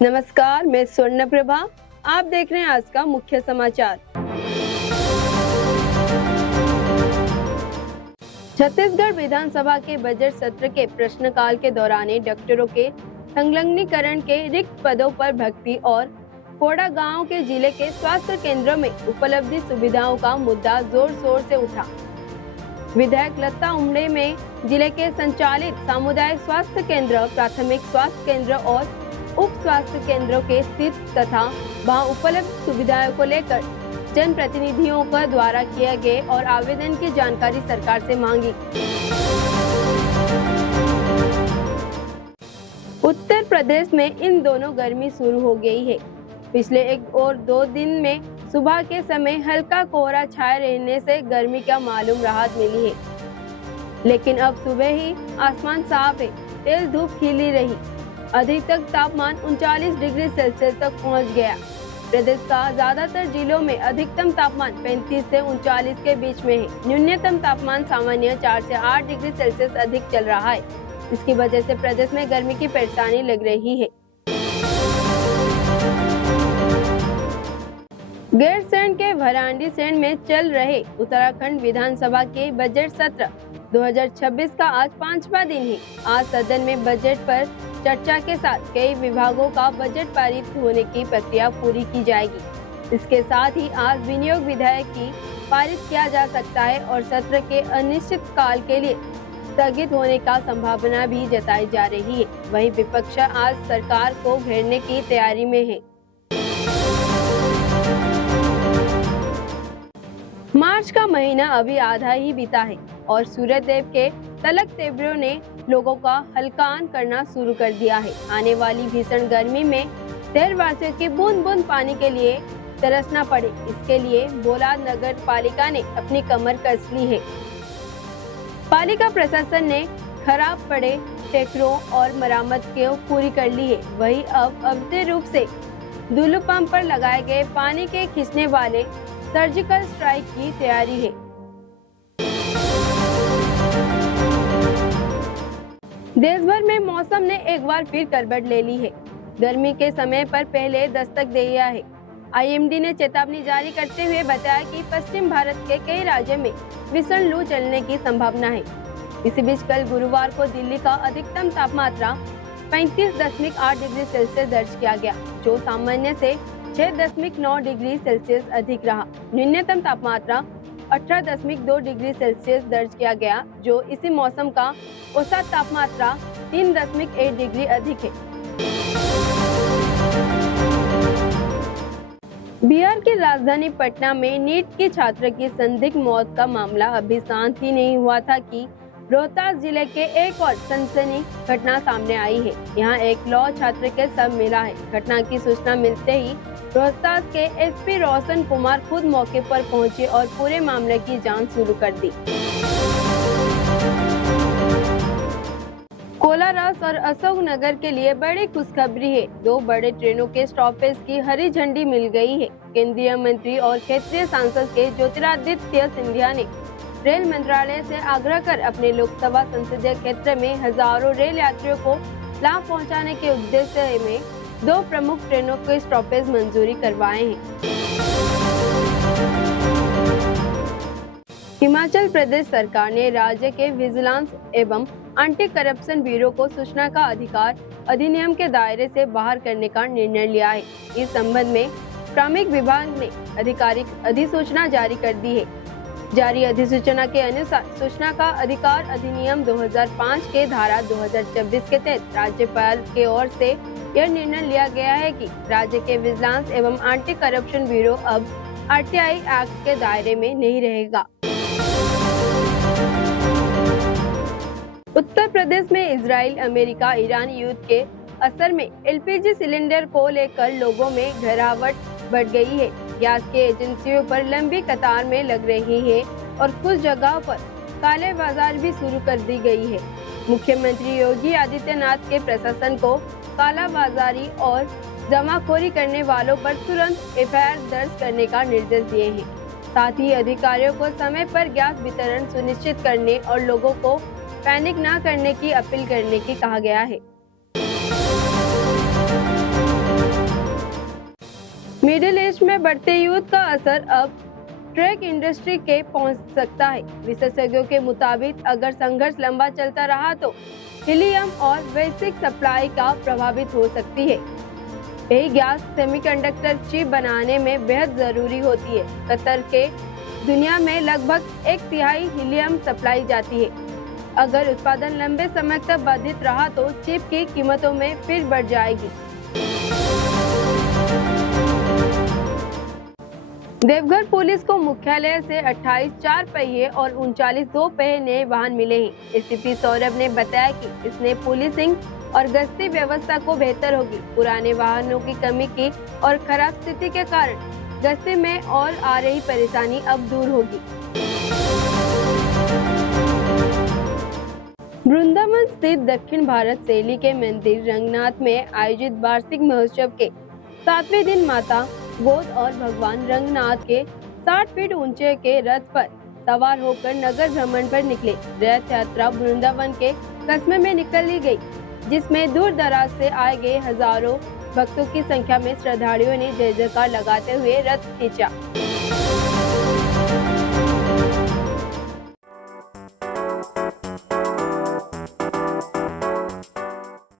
नमस्कार, मैं स्वर्ण प्रभा। आप देख रहे हैं आज का मुख्य समाचार। छत्तीसगढ़ विधानसभा के बजट सत्र के प्रश्नकाल के दौरान डॉक्टरों के संलग्नीकरण के रिक्त पदों पर भक्ति और कोंडागांव के जिले के स्वास्थ्य केंद्रों में उपलब्ध सुविधाओं का मुद्दा जोर शोर से उठा। विधायक लता उमड़े में जिले के संचालित सामुदायिक स्वास्थ्य केंद्र, प्राथमिक स्वास्थ्य केंद्र और उप स्वास्थ्य केंद्रों के स्थित तथा वहां उपलब्ध सुविधाओं को लेकर जनप्रतिनिधियों का द्वारा किए गए और आवेदन की जानकारी सरकार से मांगी। उत्तर प्रदेश में इन दोनों गर्मी शुरू हो गई है। पिछले 1 और 2 दिन में सुबह के समय हल्का कोहरा छाए रहने से गर्मी का मालूम राहत मिली है, लेकिन अब सुबह ही आसमान साफ है, तेज धूप खिली रही। अधिकतम तापमान 39 डिग्री सेल्सियस तक पहुंच गया। प्रदेश का ज्यादातर जिलों में अधिकतम तापमान 35 से 39 के बीच में है। न्यूनतम तापमान सामान्य 4 से 8 डिग्री सेल्सियस अधिक चल रहा है। इसकी वजह से प्रदेश में गर्मी की परेशानी लग रही है। गैरसैंण के भराड़ीसैंण में चल रहे उत्तराखंड विधानसभा के बजट सत्र 2026 का आज 5वां दिन है। आज सदन में बजट पर चर्चा के साथ कई विभागों का बजट पारित होने की प्रक्रिया पूरी की जाएगी। इसके साथ ही आज विनियोग विधेयक की पारित किया जा सकता है और सत्र के अनिश्चित काल के लिए स्थगित होने का संभावना भी जताई जा रही है। वहीं विपक्ष आज सरकार को घेरने की तैयारी में है। मार्च का महीना अभी आधा ही बीता है और सूर्यदेव के तलक तेवरों ने लोगों का हल्कान करना शुरू कर दिया है। आने वाली भीषण गर्मी में शहरवासियों की बूंद बूंद पानी के लिए तरसना पड़े, इसके लिए बोलाद नगर पालिका ने अपनी कमर कस ली है। पालिका प्रशासन ने खराब पड़े टैंकरों और मरम्मत को पूरी कर ली है। वही अब अवैध रूप से दुल्लू पंप पर लगाए गए पानी के खींचने वाले सर्जिकल स्ट्राइक की तैयारी है। देश भर में मौसम ने एक बार फिर करवट ले ली है। गर्मी के समय पर पहले दस्तक दिया है। आईएमडी ने चेतावनी जारी करते हुए बताया कि पश्चिम भारत के कई राज्यों में भीषण लू चलने की संभावना है। इसी बीच कल गुरुवार को दिल्ली का अधिकतम तापमात्रा 35.8 डिग्री सेल्सियस दर्ज किया गया, जो सामान्य से 6.9 डिग्री सेल्सियस अधिक रहा। न्यूनतम तापमात्रा 18.2 डिग्री सेल्सियस दर्ज किया गया, जो इसी मौसम का औसत तापमात्रा 3.1 डिग्री अधिक है। बिहार की राजधानी पटना में नीट की छात्र की संदिग्ध मौत का मामला अभी शांत ही नहीं हुआ था कि रोहतास जिले के एक और सनसनी घटना सामने आई है। यहाँ एक लॉ छात्र के शव मिला है। घटना की सूचना मिलते ही रोहतास के एसपी रोशन कुमार खुद मौके पर पहुंचे और पूरे मामले की जांच शुरू कर दी। कोलारस और अशोकनगर के लिए बड़ी खुशखबरी है। 2 बड़े ट्रेनों के स्टॉपेज की हरी झंडी मिल गई है। केंद्रीय मंत्री और क्षेत्रीय सांसद के ज्योतिरादित्य सिंधिया ने रेल मंत्रालय से आग्रह कर अपने लोकसभा संसदीय क्षेत्र में हजारों रेल यात्रियों को लाभ पहुंचाने के उद्देश्य में 2 प्रमुख ट्रेनों के स्टॉपेज मंजूरी करवाए हैं। हिमाचल प्रदेश सरकार ने राज्य के विजिलेंस एवं एंटी करप्शन ब्यूरो को सूचना का अधिकार अधिनियम के दायरे से बाहर करने का निर्णय लिया है। इस संबंध में कार्मिक विभाग ने आधिकारिक अधिसूचना जारी कर दी है। जारी अधिसूचना के अनुसार सूचना का अधिकार अधिनियम 2005 के धारा 2026 के तहत राज्यपाल के ओर से यह निर्णय लिया गया है कि राज्य के विजिलेंस एवं एंटी करप्शन ब्यूरो अब आरटीआई एक्ट के दायरे में नहीं रहेगा। उत्तर प्रदेश में इजराइल, अमेरिका, ईरान युद्ध के असर में एलपीजी सिलेंडर को लेकर लोगों में घबराहट बढ़ गई है। गैस के एजेंसियों पर लंबी कतार में लग रही है और कुछ जगहों पर काले बाजार भी शुरू कर दी गई है। मुख्यमंत्री योगी आदित्यनाथ के प्रशासन को काला बाजारी और जमाखोरी करने वालों पर तुरंत एफआईआर दर्ज करने का निर्देश दिए हैं। साथ ही अधिकारियों को समय पर गैस वितरण सुनिश्चित करने और लोगों को पैनिक न करने की अपील करने की कहा गया है। देश में बढ़ते युद्ध का असर अब ट्रक इंडस्ट्री के पहुंच सकता है। विशेषज्ञों के मुताबिक अगर संघर्ष लंबा चलता रहा तो हीलियम और वैश्विक सप्लाई का प्रभावित हो सकती है। यही गैस सेमीकंडक्टर चिप बनाने में बेहद जरूरी होती है। कतर के दुनिया में लगभग 1/3 हीलियम सप्लाई जाती है। अगर उत्पादन लंबे समय तक बाधित रहा तो चिप की कीमतों में फिर बढ़ जाएगी। देवघर पुलिस को मुख्यालय से 28 4 पहिए और 39 2 पहिए नए वाहन मिले हैं। एसीपी सौरभ ने बताया कि इसने पुलिसिंग और गश्ती व्यवस्था को बेहतर होगी। पुराने वाहनों की कमी की और खराब स्थिति के कारण गश्ती में और आ रही परेशानी अब दूर होगी। वृंदावन स्थित दक्षिण भारत शैली के मंदिर रंगनाथ में आयोजित वार्षिक महोत्सव के 7वें दिन माता गोद और भगवान रंगनाथ के 60 फीट ऊंचे के रथ पर सवार होकर नगर भ्रमण पर निकले। रथ यात्रा वृंदावन के कस्बे में निकली गई, जिसमें दूर दराज से आए गए हजारों भक्तों की संख्या में श्रद्धालुओं ने जय जयकार लगाते हुए रथ खींचा।